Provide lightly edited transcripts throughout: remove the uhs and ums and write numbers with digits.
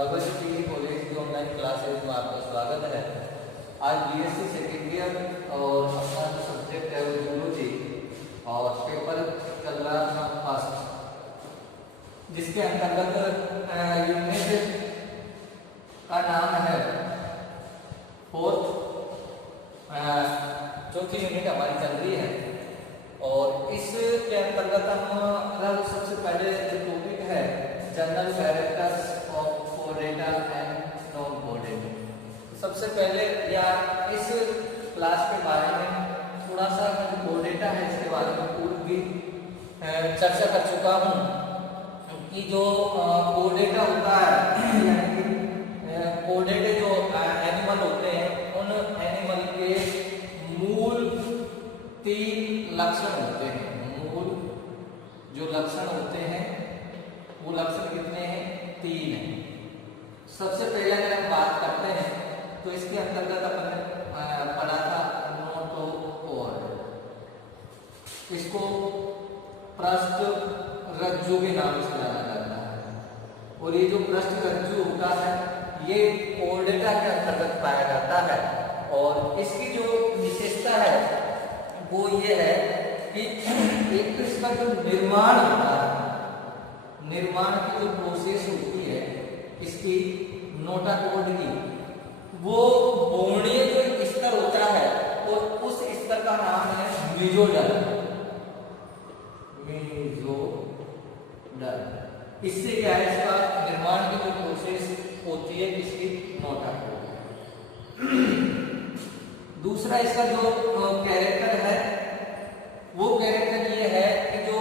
भगवत degree college की online classes में आपका स्वागत है। आज बीएससी सेकेंड ईयर और अपना जो सब्जेक्ट है वो जूलॉजी और पेपर चल रहा था फर्स्ट, जिसके अंतर्गत यूनिट का नाम है फोर्थ, चौथी यूनिट हमारी चल रही है। और इसके अंतर्गत हम सबसे पहले जो टॉपिक है general characters of कोडेटा and non कोडेटा। सबसे पहले या इस क्लास के बारे में थोड़ा सा कोडेटा है इसके बारे में पूर्व भी चर्चा कर चुका हूँ कि जो कोडेटा होता है यानी कि कोडेटे जो एनिमल होते हैं उन एनिमल के मूल 3 लक्षण होते हैं। मूल जो लक्षण होते हैं वो लक्षण कितने हैं? 3 हैं। सबसे पहले अगर हम बात करते हैं तो इसके अंतर्गत अपन पढ़ा था नोटोकोर। इसको पृष्ठ रज्जु के नाम से जाना जाता है और ये जो पृष्ठ रज्जु होता है ये कोडेटा के अंतर्गत पाया जाता है। और इसकी जो विशेषता है वो ये है कि एक तो इसका जो निर्माण होता है, निर्माण की जो प्रोसेस होती है इसकी नोटोकोड की, वो बोर्डीय जो स्तर होता है और उस स्तर का नाम है मेसोडर्म। इससे क्या है, इसका निर्माण की जो प्रोसेस होती है इसकी नोटोकोड। दूसरा इसका जो कैरेक्टर है वो कैरेक्टर ये है कि जो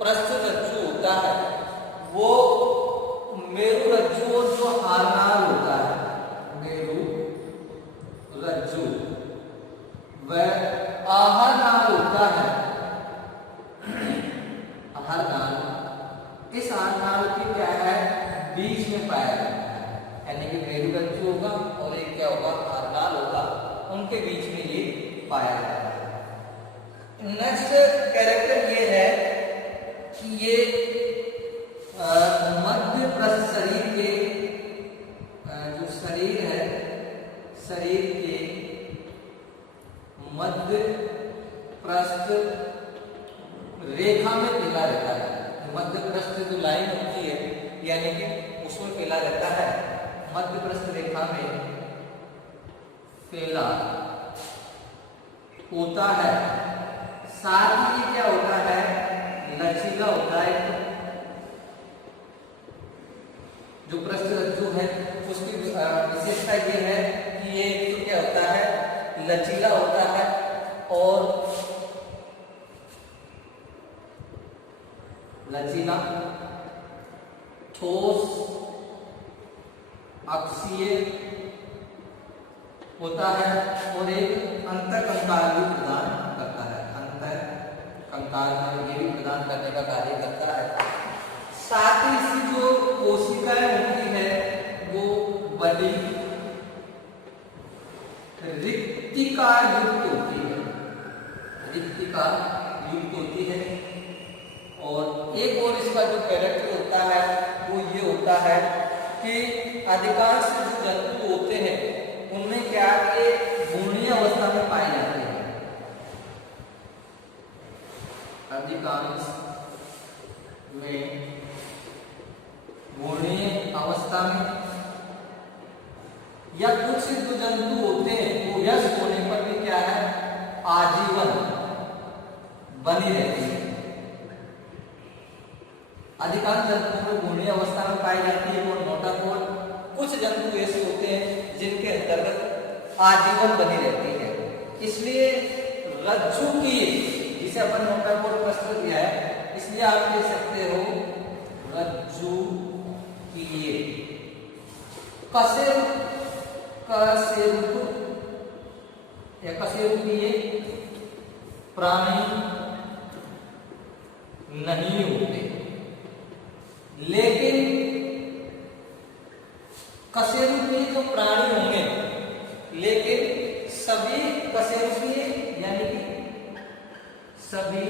पृष्ठ रज्जु होता है वो मेरु रज्जु और जो हारनाल होता है मेरु रज्जु वह आहरनाल होता है। आहरनाल, इस आहरनाल की क्या है बीच में पाया जाता है, यानी कि मेरु रज्जु होगा और एक क्या होगा आहरनाल होगा, उनके बीच में ये पाया जाता है। नेक्स्ट कैरेक्टर ये है कि ये मध्य पृष्ठ शरीर के जो शरीर है, शरीर के मध्य पृष्ठ रेखा में फैला रहता है। मध्य पृष्ठ जो लाइन होती है यानी कि उसमें फैला रहता है, मध्य पृष्ठ रेखा में फैला होता है। साथ ही क्या होता है, लचीला होता है। जो पृष्ठ रज्जु है उसकी विशेषता ये है कि ये तो क्या होता है लचीला होता है और लचीला, ठोस, अक्षीय होता है और एक अंतर कंकाल भी प्रदान करता है। अंतर कंकाल में ये भी प्रदान करने का कार्य करता है। साथ ही इसकी जो कोशिकाएं होती है वो बड़ी रिक्तिका युक्त होती है, रिक्तिका युक्त होती है। और एक और इसका जो कैरेक्टर होता है वो ये होता है कि अधिकांश जो जंतु होते हैं उनमें क्या के भ्रूणीय अवस्था में पाए जाते हैं। अधिकांश में भ्रूणीय अवस्था में, या कुछ जो जंतु होते हैं वो वयस्क होने पर भी क्या है आजीवन बनी रहती है। अधिकांश जंतुओं में भ्रूणीय अवस्था में पाई जाती है और नोटोकोड। कुछ जंतु ऐसे होते हैं जिनके अंतर्गत आजीवन बनी रहती है। इसलिए रज्जु की, जिसे अपन नोटोकोड प्रस्तुत किया है, इसलिए आप कह सकते हो रज्जु की कशेरुकीय प्राणी नहीं होते, लेकिन कशेरुकीय जो प्राणी होंगे, लेकिन सभी कशेरुकीय यानी कि सभी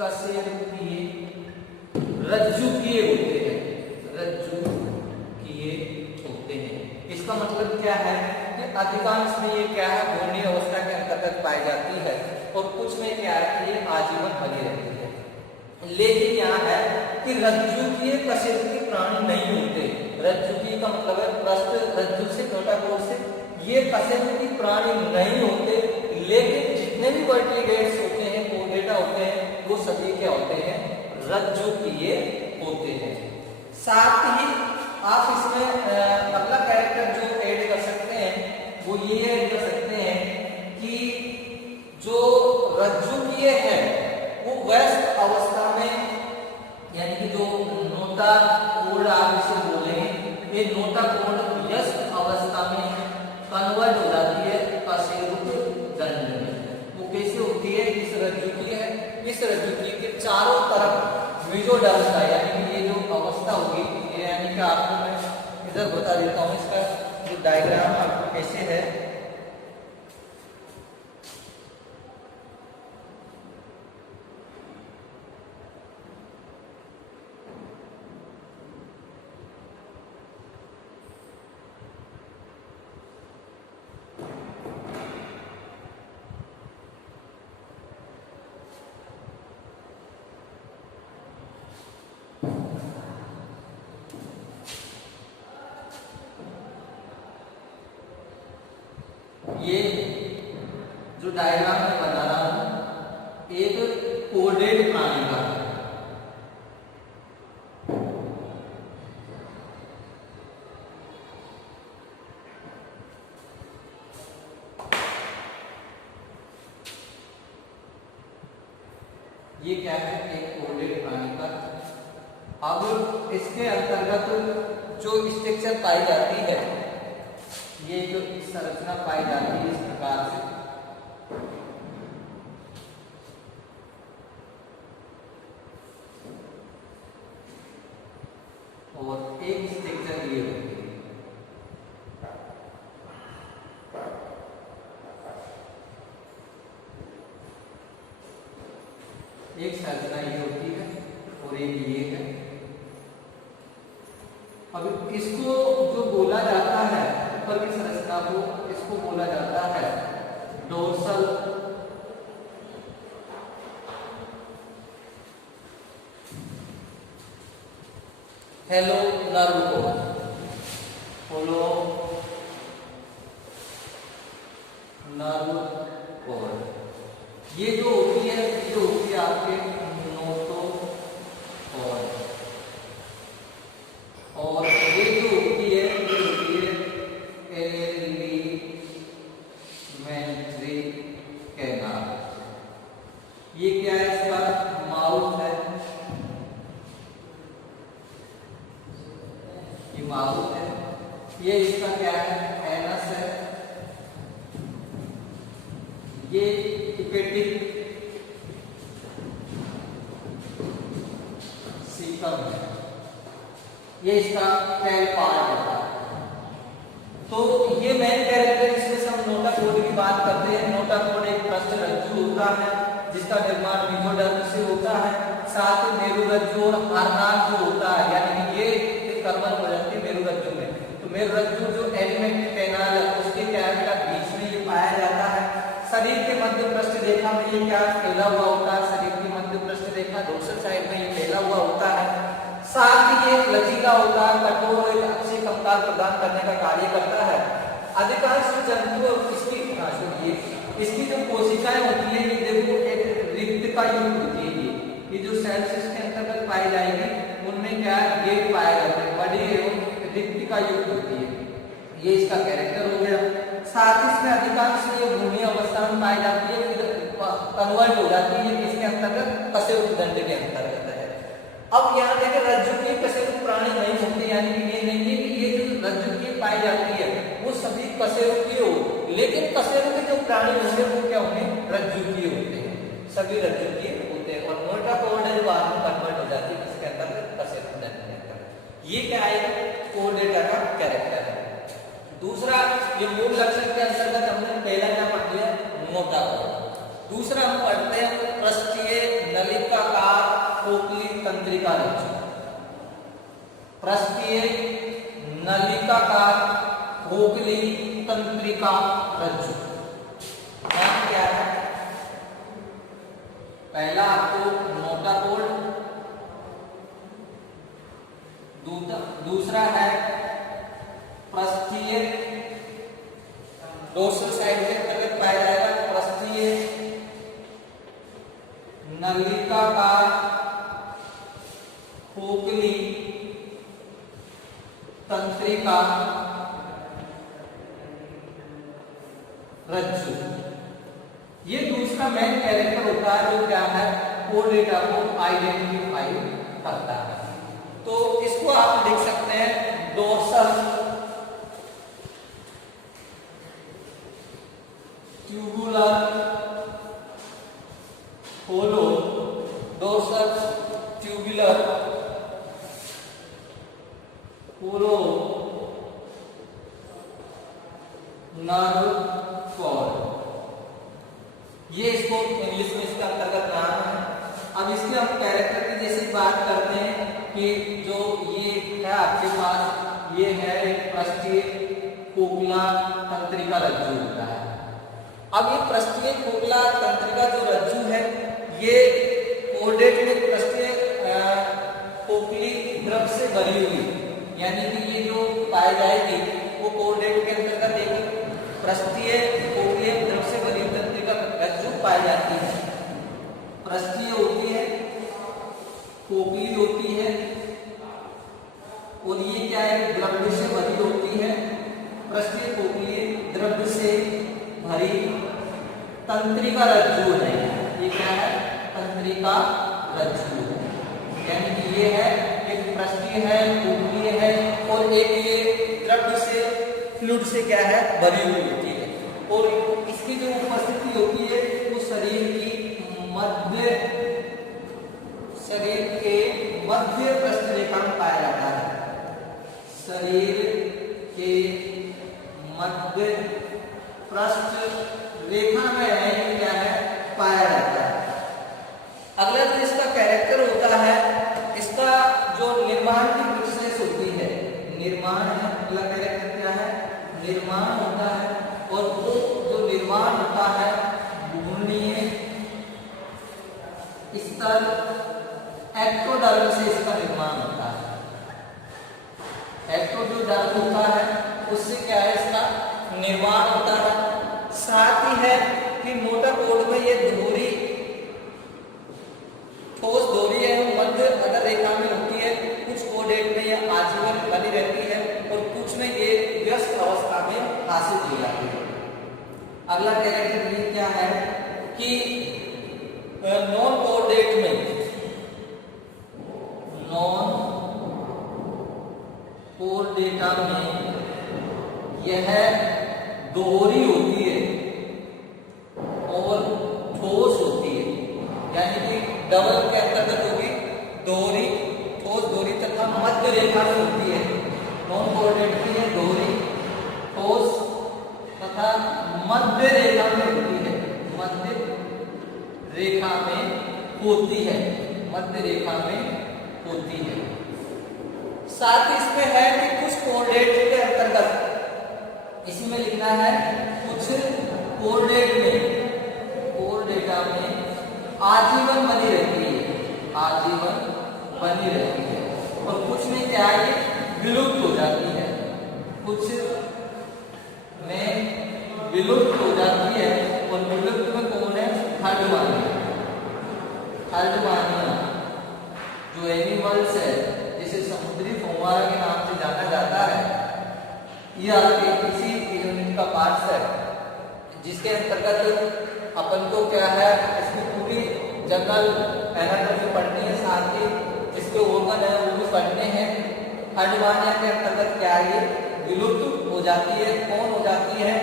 कशेरुकीय रज्जुकीय होते हैं, रज्जुकीय। इसका मतलब क्या है कि अधिकांश में ये क्या है, घूर्णी अवस्था के अंतर्गत पाई जाती है और कुछ में क्या है कि ये आजीवन बनी रहती है। लेकिन यहाँ है कि रज्जुकीय कशेरुकी प्राणी नहीं होते। रज्जुकीय का मतलब है पृष्ठ रज्जु से नोटाकोर से, ये कशेरुकी प्राणी नहीं होते, लेकिन जितने भी वर्टिब्रेट्स होते हैं, कोर्डेटा होते हैं, वो सभी क्या होते हैं, रज्जुकीय होते हैं। साथ ही आप इसमें अगला कैरेक्टर जो ऐड कर सकते हैं वो ये ऐड कर सकते हैं कि जो रज्जुकीय है वो वयस्क अवस्था में, यानी कि जो नोटाकोर आप इसे बोले, ये नोटाकोर वयस्क अवस्था में कन्वर्ट हो जाती है कशेरुक दंड में। वो कैसे होती है, इस रज्जुकीय है, इस रज्जुकीय के चारों तरफ मीजोडर्म का, यानी कि ये जो अवस्था होगी, यानी कि आपको मैं इधर बता देता हूँ इसका जो डायग्राम आपको कैसे है। ये जो डायग्राम मैं बना रहा हूं एक कोर्डेट प्राणी का है। ये क्या है, एक कोर्डेट प्राणी का। अब इसके अंतर्गत जो स्ट्रक्चर पाई जाती है, ये जो संरचना पाई जाती है इस प्रकार से, और एक स्ट्रक्चर ये होती है। एक संरचना ये होती है और एक ये है। अब इसको जो बोला जाता है ऊपर की संरचना को, इसको बोला जाता है dorsal hello nerve core, hello nerve core. ये जो होती है, ये होती है आपके नोटोकॉर्ड, और ये जो होती है ये होती है एलिमेंट्री कैनाल। ये क्या है, इसका माउथ है, ये माउथ है। ये इसका क्या है, एनस है। ये हिपेटिक सीकम है। ये इसका टेल पार्ट है। तो ये मेन कैरेक्टर, इसमें से हम नोटाकोड की बात करते हैं। नोटाकोड एक पृष्ठ रज्जु होता है जिसका निर्माण मीजोडर्म से होता है। साथ ही मेरुरज्जु और हार्नाक जो होता है, यानी कि ये कर्मन हो जाती है मेरुरज्जु में। तो मेरुरज्जु जो एलिमेंट्री कैनाल है उसके कैरेक्टर बीच में ये पाया जाता है। शरीर के मध्य पृष्ठ रेखा में ये क्या फैला हुआ होता है, शरीर की मध्य पृष्ठ रेखा डोर्सल साइड में ये फैला हुआ होता है। साथ ही ये लचीला होता है, कठोर और एक अच्छी कंकाल प्रदान करने का कार्य करता है। अधिकांश जंतु इसकी जो कोशिकाएं होती है, ये देखो एक रिक्तिका युक्त होती है। ये जो सेल्स इसके अंतर्गत पाई जाएगी उनमें क्या गेट पाया जाता है, बड़ी एवं रिक्तिका युक्त होती है। ये इसका कैरेक्टर हो गया। साथ ही इसमें अधिकांश ये भूमि अवस्था में पाई जाती है, फिर कन्वर्ट हो जाती है इसके अंतर्गत कशेरुक दंड के अंतर्गत है। अब यहाँ देखें रज्जुकीय कशेरुक प्राणी नहीं होते, यानी कि ये नहीं है कि ये जो रज्जुकीय पाई जाती है वो सभी कशेरुकीय हो, लेकिन कशेरुकीय जो प्राणी होंगे वो क्या होंगे, रज्जुकीय होते हैं, सभी रज्जुकीय होते हैं। और नोटाकोड जो बाद में कन्वर्ट हो जाती है इसके अंतर्गत कशेरुक दंड के अंतर्गत। ये क्या है, कोर्डेटा का कैरेक्टर है। दूसरा, ये मूल लक्षण के अंतर्गत हमने पहला क्या पढ़ लिया, नोटाकोड। दूसरा हम पढ़ते हैं पृष्ठीय नलिकाकार खोखली तंत्रिका रज्जु। पृष्ठीय नलिकाकार खोखली तंत्रिका रज्जु। नाम क्या है? पहला आपको मोटा कोड, दूसरा है पृष्ठीय, डोर्सल साइड के अंतर्गत पाया जाएगा पृष्ठीय नलिकाकार खोखली तंत्रिका रज्जु। ये दूसरा मेन कैरेक्टर होता है जो क्या है, कोड डेटा को आइडेंटिफाई करता है। तो इसको आप लिख सकते हैं dorsal tubular hollow, dorsal tubular hollow nerve cord, ये इसको इंग्लिश में इसका अंतर्गत नाम है। अब इसके हम कैरेक्टर की जैसे बात करते हैं कि जो ये है आपके पास, ये है एक पृष्ठीय खोखला तंत्रिका रज्जु होता है। अब ये पृष्ठीय खोखला तंत्रिका जो रज्जु है, ये कोर्डेट में पृष्ठीय खोखली द्रव से भरी हुई, यानी कि ये जो पाई जाएगी वो कोर्डेट के अंतर्गत एक पृष्ठीय खोखली द्रव से भरी हुई तंत्रिका रज्जु पाई जाती है। पृष्ठीय होती है, खोखली होती है, और ये क्या है, द्रव्य से भरी होती है। पृष्ठीय खोखली द्रव्य से भरी तंत्रिका रज्जु है। ये क्या है, तंत्रिका रज्जु, यानी कि ये है एक पृष्ठीय है, खोखली है, और एक ये द्रव्य से फ्लूइड से क्या है, भरी हुई होती है। और इसकी जो उपस्थिति होती है वो शरीर के मध्य पृष्ठ रेखा में पाया जाता है। शरीर के मध्य पृष्ठ रेखा में है, क्या है, पाया जाता है। अगला जो इसका कैरेक्टर होता है, इसका जो निर्माण की प्रोसेस होती है, निर्माण है, अगला कैरेक्टर क्या है, निर्माण होता है। और वो जो निर्माण होता है भ्रूणीय स्तर एक्टोडर्म से इसका निर्माण होता है। एक्टोडर्म होता है, उससे क्या है, इसका निर्माण होता है। साथ ही है कि मोटा कोड में ये धुरी, ठोस धुरी है, मध्य अगर रेखा में होती है। कुछ कोडेट में यह आजीवन बनी रहती है और कुछ में ये व्यस्त अवस्था में हासिल की जाती है। अगला कैरेक्टर ये क्या है कि नॉन कोडेट में, नॉन कोड डेटा में यह दोहरी होती है और ठोस होती है, यानी कि डबल के अंतर्गत होगी, दोहरी, ठोस दोहरी तथा मध्य रेखा में होती है। नॉन कोऑर्डिनेट की है दोहरी, ठोस तथा मध्य रेखा में होती है, मध्य रेखा में होती है, मध्य रेखा में होती है। साथ ही इसमें है कि कुछ कोऑर्डिनेट के अंतर्गत इसमें लिखना है, कुछ कोऑर्डिनेट में, कोर डेटा में आजीवन बनी रहती है, आजीवन बनी रहती है, और कुछ में क्या है, विलुप्त हो जाती है, कुछ में विलुप्त हो जाती है। और विलुप्त में कौन है, हर्डमानिया, हर्डमानिया जो एनिमल्स है, जिसे समुद्री फौवारा के नाम से जाना जाता है। यह आपके किसी यूनिट का पार्ट है, जिसके अंतर्गत अपन को क्या है, इसकी पूरी जनरल एनाटॉमी पढ़नी है, साथ ही इसके ऑर्गन है वो भी पढ़ने हैं। हर्डमानिया के अंतर्गत क्या है, ये विलुप्त हो जाती है। कौन हो जाती है,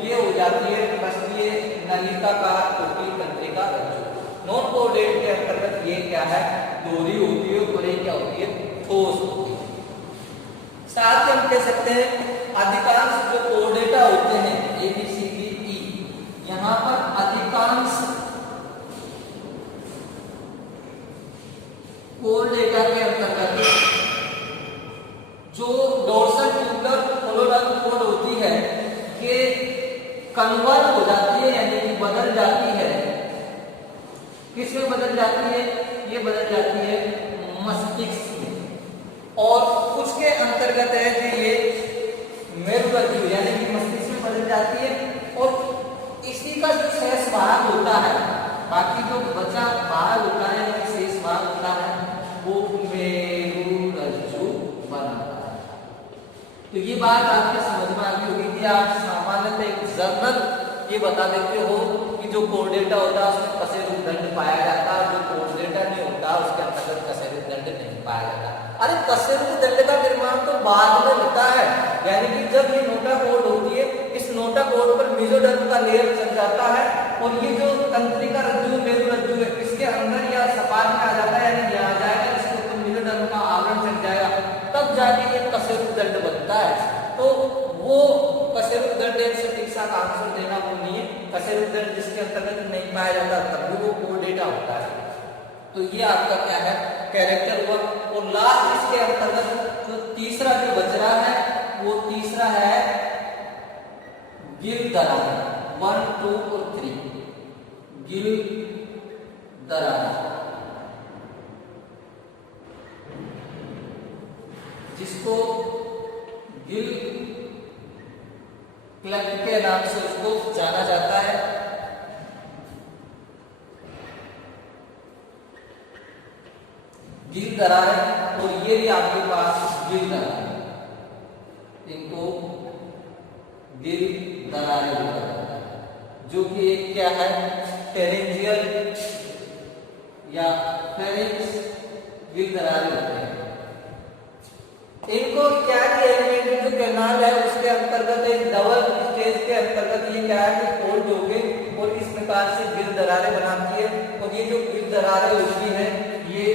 ये हो जाती है पृष्ठीय नलिकाकार खोखली तंत्रिका रज्जु। नॉन कोऑर्डिनेट के अंतर्गत ये क्या है, दोहरी होती है, और ये क्या होती है, ठोस होती है। साथ ही हम कह सकते हैं अधिकांश जो कोऑर्डिनेटा होते हैं A B C D E, यहाँ पर अधिकांश कोऑर्डिनेटा के अंतर्गत जो डोर्सल ट्यूबुलर होलोनर्व कोड होती जाती है, ये बदल जाती है मस्तिष्क में, और कुछ के अंतर्गत है कि ये मेरुरज्जु यानी कि मस्तिष्क में बदल जाती है, और इसी का जो शेष भाग होता है, बाकी जो बचा भाग होता है यानी शेष भाग होता है वो मेरुरज्जु बनाता है। तो ये बात आपके समझ में आ गई होगी कि आप सामान्यतः एक जर्नल ये बता देते हो कि जो कोर्डेटा होता है उसमें कशेरुक दंड पाया जाता है, जो कोर्डेटा नहीं होता उसके अंतर्गत कशेरुक दंड नहीं पाया जाता। अरे कशेरुक दंड का निर्माण तो बाद में होता है, यानी कि जब ये नोटाकोर्ड होती है, इस नोटाकोर्ड पर मेसोडर्म का लेयर चल जाता है, और ये जो तंत्रिका रज्जु मेरुरज्जु है इसके अंदर या सपाट में आ जाता है, यानी यहाँ आ जाएगा, इसके ऊपर मेसोडर्म का आवरण चढ़ जाएगा, तब जाके ये कशेरुक दंड बनता है। तो वो कशेरुक दंड से ठीक सा आंसर देना वो नहीं है, कशेरुक दंड जिसके अंतर्गत नहीं पाया जाता तब भी वो कोर्डेटा होता है। तो ये आपका क्या है, कैरेक्टर हुआ। और लास्ट इसके अंतर्गत जो तीसरा जो बच रहा है वो तीसरा है गिल दरार, 1, 2 और 3 गिल दरार, जिसको गिल क्लेफ्ट के नाम से उसको जाना जाता है। गिल दरार है, और ये भी आपके पास गिल दरार है, इनको गिल दरारें बोला जाता है, जो कि एक क्या है फेरेंजियल या फेरेंज गिल दरारें होते हैं। इनको क्या कि एलिमेंट्री जो कैनाल है उसके अंतर्गत एक डबल स्टेज के अंतर्गत ये क्या है कि फोल्ड हो गए और इस प्रकार से गिल दरारें बनाती है। और ये जो गिल दरारें होती है ये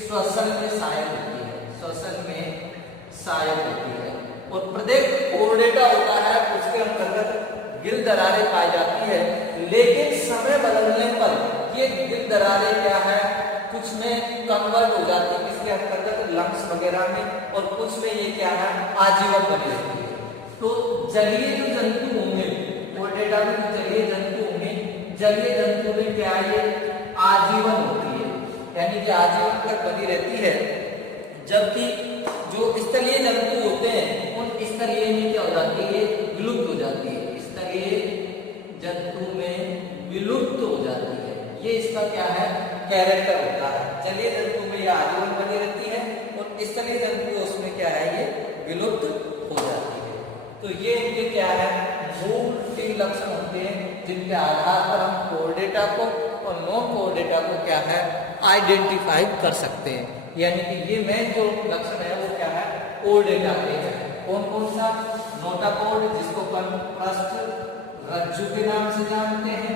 श्वसन में सहायक होती है, श्वसन में सहायक होती है। और प्रत्येक कोर्डेटा होता है उसके अंतर्गत गिल दरारें पाई जाती है, लेकिन समय बदलने पर ये गिल दरारें क्या है कुछ में कन्वर्ट हो जाती है इसके अंतर्गत लंग्स वगैरह में, और कुछ में ये क्या है आजीवन बनी रहती है। तो जलीय जो जंतु होंगे, कोर्डेटा में जो जलीय जंतु होंगे, जलीय जंतु में क्या ये आजीवन होती है, यानी कि आजीवन तक बनी रहती है। जबकि जो स्थलीय जंतु होते हैं उन स्थलीय में क्या हो जाती है, विलुप्त हो जाती है, स्थलीय जंतु में विलुप्त हो जाती है। ये इसका क्या है कैरेक्टर होता है। जलीय जंतु में ये आजीवन बनी रहती है और स्थलीय जंतु उसमें क्या है ये विलुप्त हो जाती है। तो ये इनके क्या है मूल 3 लक्षण होते हैं जिनके आधार पर हम कोर्डेटा को और नॉन कोर्डेटा को क्या है आइडेंटिफाई कर सकते हैं। यानी कि ये मेन जो लक्षण है वो क्या है कोर्डेटा के है। कौन कौन सा, नोटाकोर्ड जिसको अपन पृष्ठ रज्जु के नाम से जानते हैं,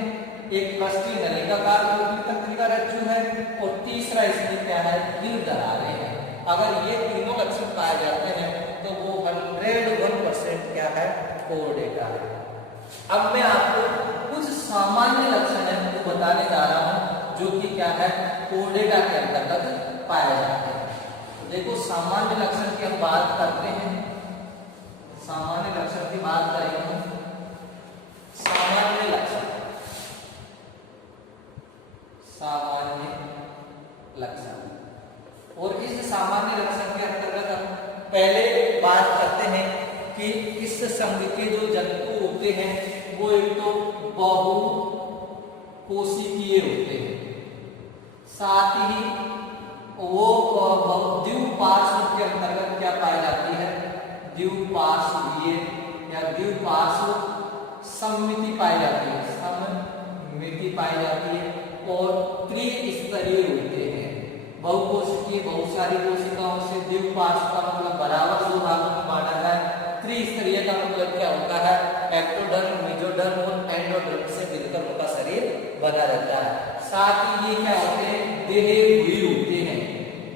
एक पृष्ठीय नलिकाकार तंत्रिका रज्जु है, और तीसरा इसमें क्या है गिल दरारें हैं। अगर ये तीनों लक्षण पाए जाते हैं तो वो 101% क्या है कोर्डेटा है। अब मैं आपको कुछ सामान्य लक्षण है वो बताने जा रहा हूं जो कि क्या है कोर्डेटा के अंतर्गत पाया जाता है। तो देखो सामान्य लक्षण की हम बात करते हैं, सामान्य लक्षण की बात करेंगे हम। सामान्य लक्षण, सामान्य लक्षण, और इस सामान्य लक्षण के अंतर्गत हम पहले बात करते हैं कि इस संघ के जो जंतु होते हैं वो एक तो बहुकोशिकीय होते हैं, साथ ही वो द्विपार्श्व के अंतर्गत क्या पाई जाती है द्विपार्श्वीय या द्विपार्श्व सममिति पाई जाती है, सममिति पाई जाती है, और त्रिस्तरीय होते हैं। बहुकोशिकीय बहुत सारी कोशिकाओं से द्विपार्श्व का मतलब बराबर दो भागों में बांटा जाए, त्रिस्तरीय का मतलब क्या होता है एक्टोडर्म, मेसोडर्म और एंडोडर्म से मिलकर उनका शरीर बना रहता है। साथ ही ये क्या होते हैं देहगुही होते हैं,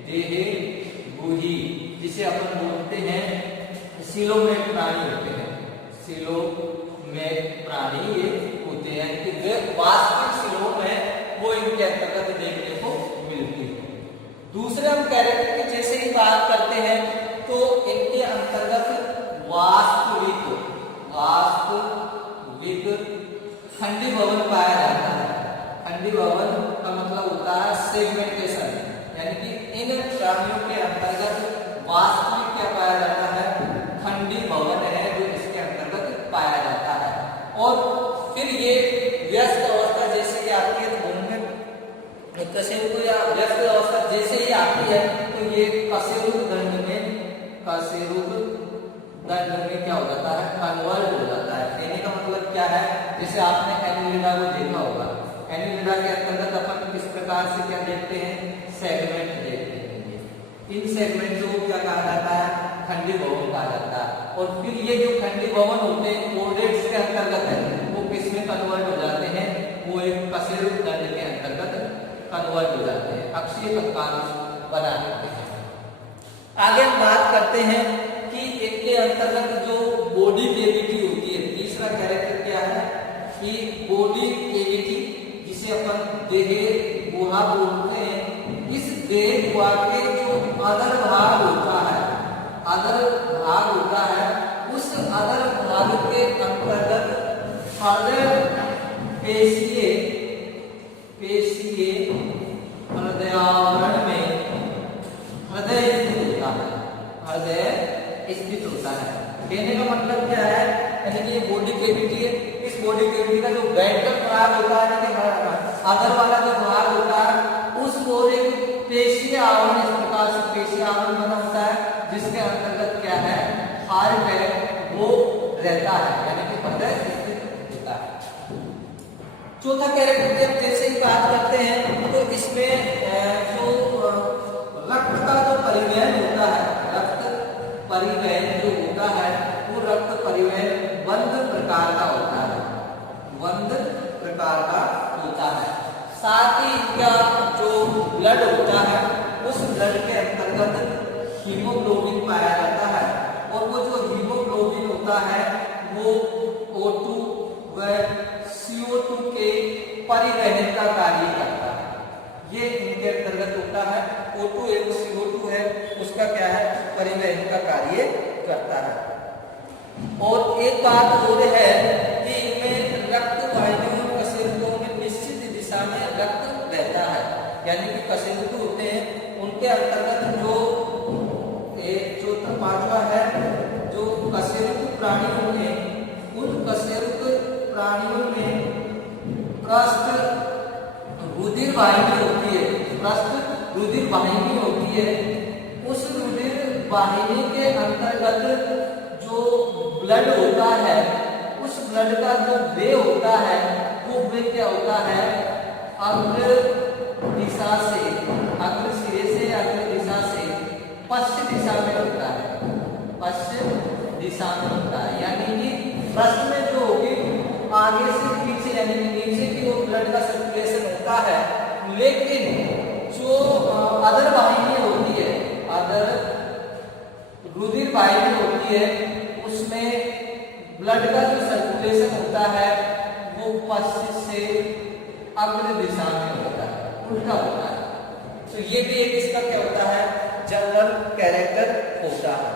देहगुही जिसे अपन बोलते हैं सीलोमेट प्राणी होते हैं, सीलोमेट प्राणी ये होते हैं कि वे वास्तविक सीलोम है वो इनके अंतर्गत देखने को मिलती है। दूसरे हम कैरेक्टर की जैसे ही बात करते हैं तो इनके अंतर्गत वास्तविक खंडी भवन पाया जाता है। खंडी भवन का मतलब होता है सेगमेंटेशन, यानी कि इन प्राणियों के अंतर्गत वास्तविक क्या पाया जाता है, खंडी भवन है जो इसके अंतर्गत पाया जाता है। और फिर ये व्यस्त अवस्था जैसे कि आती है तो उनमें कशेरुक या व्यस्त अवस्था जैसे ही आती है तो ये कशेरुक दंड में क्या हो जाता है, कन्वर्ट हो जाता है। कहने का मतलब क्या है, जैसे आपने एनिलिडा को देखा होगा, एनिलिडा के अंतर्गत अपन किस प्रकार से क्या देखते हैं, सेगमेंट देखते हैं। इन सेगमेंटों को क्या कहा जाता है, खंडी भवन कहा जाता है। और फिर ये जो खंडी भवन होते हैं कोर्डेट्स के अंतर्गत है, वो किसमें कन्वर्ट हो जाते हैं, वो एक कशेरुक दंड के अंतर्गत कन्वर्ट हो जाते हैं, अक्षीय कंकाल बना देते हैं। आगे हम बात करते हैं कि एक के अंतर्गत जो बॉडी केविटी होती है, तीसरा कैरेक्टर क्या है कि बॉडी केविटी, जिसे अपन देह गुहा बोलते हैं। इस देह गुहा के जो अदर भाग होता है, अदर भाग होता है, उस अदर भाग के अंतर्गत पेशीय हृदयावरण में हृदय स्थित होता है, हृदय स्थित होता है। कहने का मतलब क्या है, यानी कि ये बॉडी केविटी है, इस बॉडी केविटी का जो वेंट्रल भाग होता है, अदर वाला जो भाग होता है, उस ओर एक पेशीय आवरण, इस प्रकार से पेशीय आवरण बना होता है, जिसके अंतर्गत क्या है, हार्ट में वो रहता है, यानी कि हृदय स्थित होता है। चौथा कैरेक्टर जब जैसे ही बात करते हैं तो इसमें जो रक्त का जो परिवहन होता है, रक्त परिवहन जो होता है वो रक्त परिवहन बंद प्रकार का होता है, बंद प्रकार का होता है। साथ ही इनका जो ब्लड होता है उस ब्लड के अंतर्गत हीमोग्लोबिन पाया जाता है, और वो जो हीमोग्लोबिन होता है वो O2 व CO2 के परिवहन का कार्य करता है। ये इनके अंतर्गत होता है, O2 एक CO2 है, उसका क्या है, परिवहन का कार्य करता है। और एक बात और है कि इनमें रक्त वाहिनियों कशेरुकों में निश्चित दिशा में रक्त बहता है, यानी कि कशेरुक होते हैं उनके अंतर्गत जो चौथा पांचवा है, जो कशेरुक प्राणी होते हैं, उन कशेरुक प्राणियों में पृष्ठ रुधिर वाहिनी होती है, पृष्ठ रुधिर वाहिनी होती है। उस रुधिर वाहिनी के अंतर्गत जो ब्लड होता है, उस ब्लड का जो वे होता है, वो वे क्या होता है, अग्र दिशा से, अग्र सिरे से अग्र दिशा से पश्चिम दिशा में होता है, पश्चिम दिशा में होता है। यानी कि पृष्ठ में जो होगी आगे से पीछे, यानी नीचे की ओर ब्लड का सर्कुलेशन होता है, लेकिन जो अदर वाहिनी होती है, अदर रुधिर वाहिनी होती है, उसमें ब्लड का जो सर्कुलेशन होता है वो पश्चिम से अग्र दिशा में होता है, उल्टा होता है। तो ये भी एक इसका क्या होता है, जनरल कैरेक्टर होता है।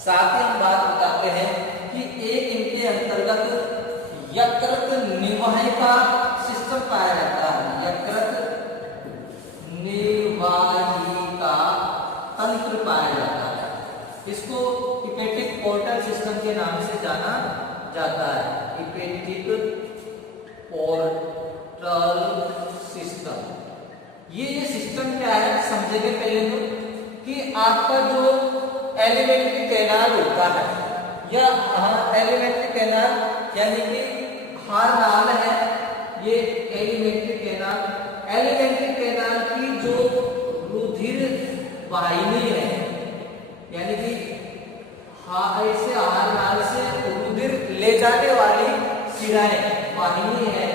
साथ ही हम बात बताते हैं कि एक इनके अंतर्गत यकृत निवाहिका सिस्टम पाया जाता है, यकृत निवाहिका तंत्र पाया जाता है। इसको हिपेटिक पोर्टल सिस्टम के नाम से जाना जाता है, हिपेटिक पोर्टल सिस्टम। ये सिस्टम क्या है समझेंगे पहले तो, कि आपका जो एलिमेंट्री कैनाल होता है, या एलिमेंट्री कैनाल यानी कि हार नाल है, ये एलिमेंट्री कैनाल, एलिमेंट्री कैनाल की जो रुधिर वाहिनी है, यानी कि ऐसे हार नाल से रुधिर ले जाने वाली शिराएं वाहिनी है,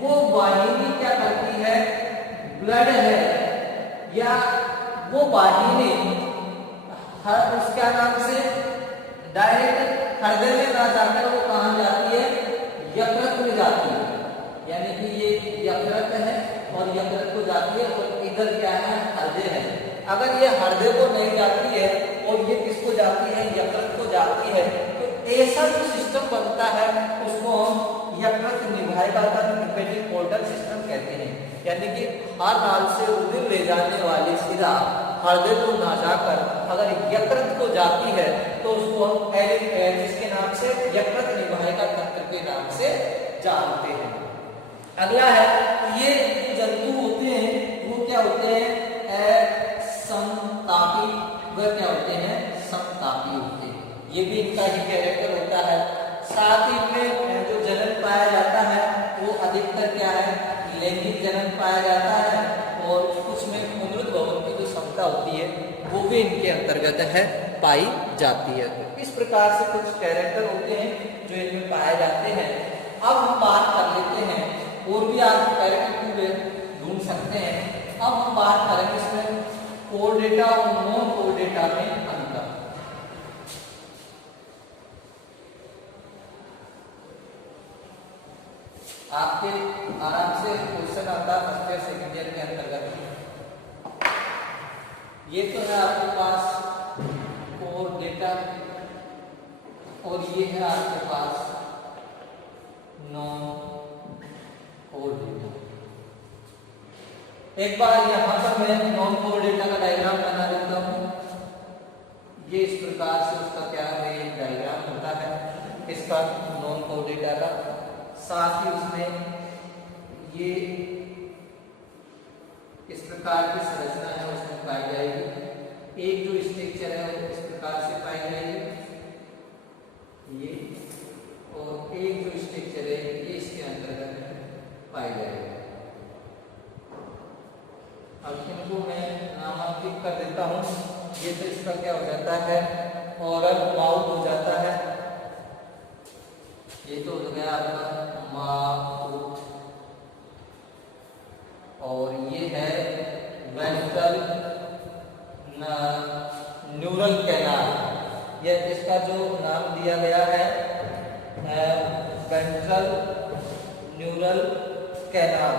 वो वाहिनी क्या करती है, ब्लड है, या वो वाहिनी उसका नाम से डायरेक्ट हृदय में ना जाकर वो कहाँ जाती है, यकृत में जाती है। यानी कि ये यकृत है और यकृत को जाती है, और इधर क्या है, हृदय है। अगर ये हृदय को नहीं जाती है और ये किसको जाती है, यकृत को जाती है, तो ऐसा जो सिस्टम बनता है उसको हम यकृत निवाहिका तंत्र, हिपेटिक पोर्टल सिस्टम कहते हैं। यानी कि हर नाल से रुधिर ले जाने वाली शिरा हृदय को ना जाकर अगर यकृत को जाती है तो उसको हम जिसके नाम से यकृत निवाहिका तंत्र के नाम से जानते हैं। अगला है ये जंतु होते हैं वो क्या होते हैं, समतापी। वह क्या होते हैं, समतापी होते हैं। ये भी इनका ही कैरेक्टर होता है। साथ ही में जो जनन पाया जाता है वो अधिकतर क्या है, लैंगिक जनन पाया जाता है और कुछ में पुनरुद्भवन की जो क्षमता होती है वो भी इनके अंतर्गत है पाई जाती है। तो इस प्रकार से कुछ कैरेक्टर होते हैं जो इनमें पाए जाते हैं। अब हम बात कर लेते हैं, और भी आप कैरेक्टर ढूंढ सकते हैं। अब हम बात करेंगे इसमें कोर डेटा और नॉन कोर डेटा में अंतर। आपके आराम से क्वेश्चन आता है फर्स्ट ईयर सेकेंड ईयर के अंतर्गत। ये तो है आपके पास कोर डेटा और ये है आपके पास नॉन कोर डेटा। एक बार यहाँ पर मैं नॉन कोर डेटा का डायग्राम बना देता हूँ। ये इस प्रकार से उसका क्या है, एक डायग्राम होता है इसका नॉन कोर डेटा का। साथ ही उसमें ये इस प्रकार की संरचना है उसमें पाई जाएगी। एक जो स्ट्रक्चर है वो इस प्रकार से पाई जाएगी ये, और एक जो स्ट्रक्चर है ये इसके अंतर्गत पाई जाएगी। अब इनको मैं नामांकित कर देता हूँ। ये तो इसका क्या हो जाता है, ओरल माउथ हो जाता है। ये तो हो गया आपका माउथ, और ये है वेंट्रल न्यूरल कैनाल। ये इसका जो नाम दिया गया है ventral neural canal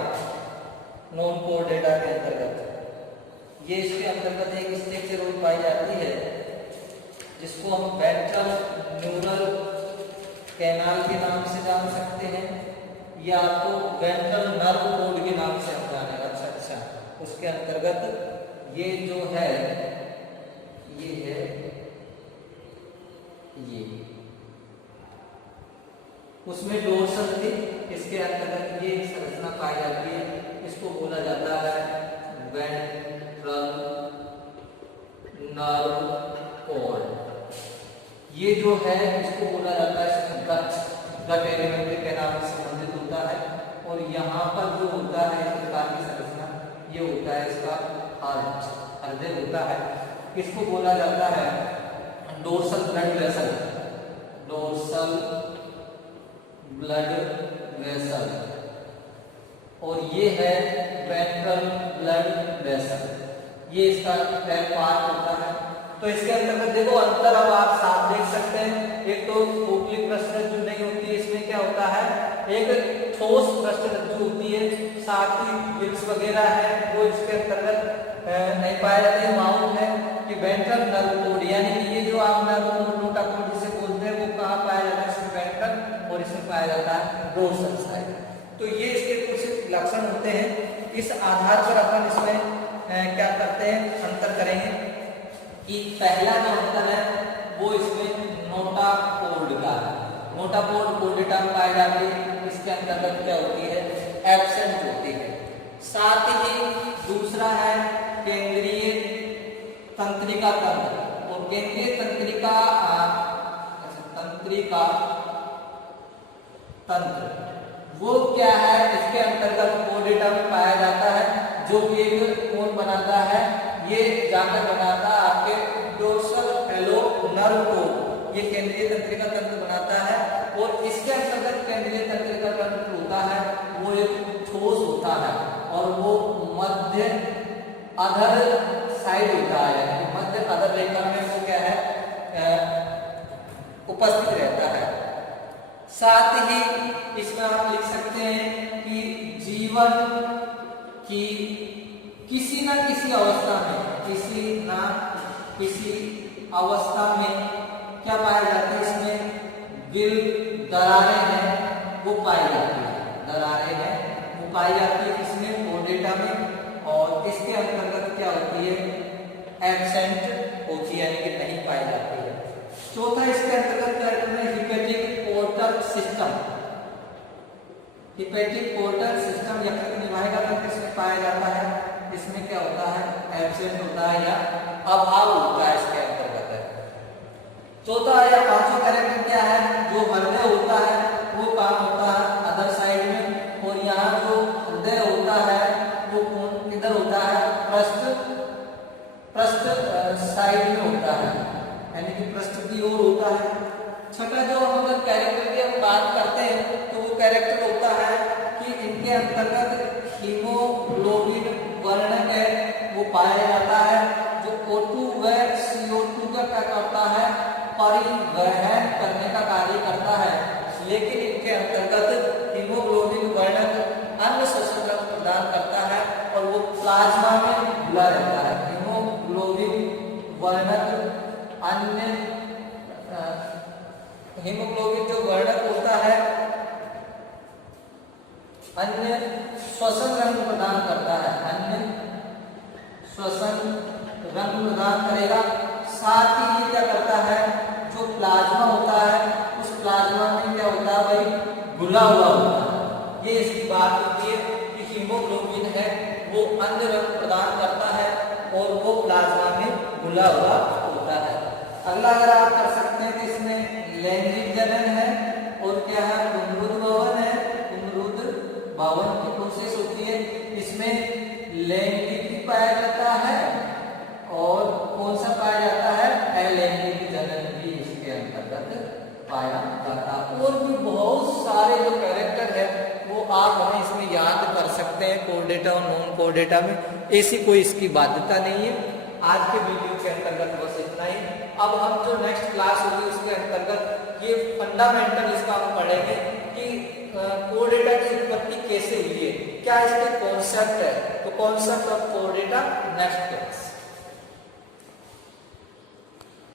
non core data के अंतर्गत। ये इसके अंतर्गत एक स्ट्रक्चर पाई जाती है जिसको हम वेंट्रल न्यूरल कैनाल के नाम से जान सकते हैं, या तो वेंट्रल नर्व कोड के नाम से हम जाने। अच्छा, उसके अंतर्गत ये जो है ये है ये, उसमें डोर्सल थी, इसके अंतर्गत ये संरचना पाई जाती है। इसको बोला जाता है वेंट्रल नर्व कोड। ये जो है इसको बोला जाता है गट एलिमेंट्री के नाम से संबंधित होता है। और यहाँ पर जो होता है इस प्रकार की संरचना ये होता है इसका हृदय होता है। इसको बोला जाता है dorsal blood vessel, dorsal blood vessel, और ये है वेंट्रल ब्लड वेसल। ये इसका पार्ट होता है। तो इसके अंतर्गत देखो अंतर अब आप साफ देख सकते हैं। एक तो खोखली पृष्ठ जो नहीं होती है, इसमें क्या होता है, एक ठोस पृष्ठ रज्जु होती है। साथ ही हिप्स वगैरह है वो इसके अंतर्गत नहीं पाया जाता है। माउथ है कि वेंट्रल नर्व कोड, यानी कि ये जो आप नर्व नोटा कोड जिसे बोलते हैं वो कहाँ पाया जाता है, इसमें वेंट्रल, और इसमें पाया जाता है डोर्सल साइड। तो ये इसके कुछ लक्षण होते हैं। इस आधार पर अपन इसमें क्या करते हैं, अंतर करेंगे कि पहला जो अंतर है वो इसमें नोटा कोड का है। नोटा कोड कोर डेटा में पाई जाती है। इसके अंतर्गत क्या होती है, एब्सेंट होती है। साथ ही दूसरा है केंद्रीय तंत्रिका तंत्र, और केंद्रीय तंत्रिका तंत्र वो क्या है, इसके अंतर्गत कोर डेटा में पाया जाता है, जो कि एक कौन बनाता है, ये जाकर बनाता है आपके डोर्सल हेलो नर्व कोड। ये केंद्रीय तंत्रिका तंत्र बनाता है, और इसके अंतर्गत केंद्रीय तंत्रिका तंत्र होता है वो एक ठोस होता है, और वो मध्य अधर साइड होता है। मध्य अधर रेखा में वो क्या है, उपस्थित रहता है। साथ ही इसमें आप लिख सकते हैं कि जीवन की किसी न किसी अवस्था में, किसी न किसी अवस्था में क्या पाया जाता है, इसमें गिल दरारें हैं वो पाई जाती है। दरारें हैं वो पाई जाती है, किसमें कोर डेटा करती है, एब्सेंट होती है यानी कि नहीं पाई जाती है। चौथा इसके अंतर्गत कैरेक्टर में hepatic portal system. Hepatic portal system यकृत निवाहिका तंत्र इसमें पाया जाता है। इसमें क्या होता है, एब्सेंट होता है या अभाव होता है इसके अंतर्गत है। चौथा या पांचवा कैरेक्टर क्या है, जो हृदय होता है वो काम होता है अदर साइड में, और यहाँ जो हृदय होता है वो किधर होता है, पृष्ठ साइड में होता है यानी कि पृष्ठ की ओर होता है। छठा जो हम अगर कैरेक्टर की हम बात करते हैं तो वो कैरेक्टर होता है कि इनके अंतर्गत हीमोग्लोबिन वर्णक है वो पाया जाता है, जो O2 व CO2 का क्या करता है, परिवहन करने का कार्य करता है। लेकिन इनके अंतर्गत हीमोग्लोबिन वर्णक अन्य श्वसन रक्त प्रदान करता है और वो प्लाज्मा में घुला रहता है। हीमोग्लोबिन वर्णक अन्य हीमोग्लोबिन जो वर्णक होता है अन्य श्वसन रंग प्रदान करता है, अन्य श्वसन रंग प्रदान करेगा। साथ ही ये क्या करता है, जो प्लाज्मा होता है उस प्लाज्मा में क्या होता है भाई, घुला हुआ होता है। ये इसकी बात होती है कि हीमोग्लोबिन है वो अन्य रंग प्रदान करता है और वो प्लाज्मा में घुला हुआ होता है। अगला अगर आप कर सकते हैं तो इसमें लैंगिक जनन है और क्या है, पुनरुद्ध भवन है। पुनरुद्ध भवन की प्रोसेस होती है, इसमें लैंगिक भी पाया जाता है और कौन सा पाया जाता है, अलैंगिक जनन भी इसके अंतर्गत पाया जाता है। और भी बहुत सारे जो कैरेक्टर है वो आप हमें इसमें याद कर सकते हैं कोर डेटा और नॉन कोर डेटा में, ऐसी कोई इसकी बाध्यता नहीं है। आज के वीडियो के अंतर्गत बस इतना ही। अब हम जो नेक्स्ट क्लास होगी उसके अंतर्गत ये फंडामेंटल इसका हम पढ़ेंगे कि कोर डेटा की उत्पत्ति कैसे हुई है, क्या इसके कॉन्सेप्ट है। तो concept of core data next class.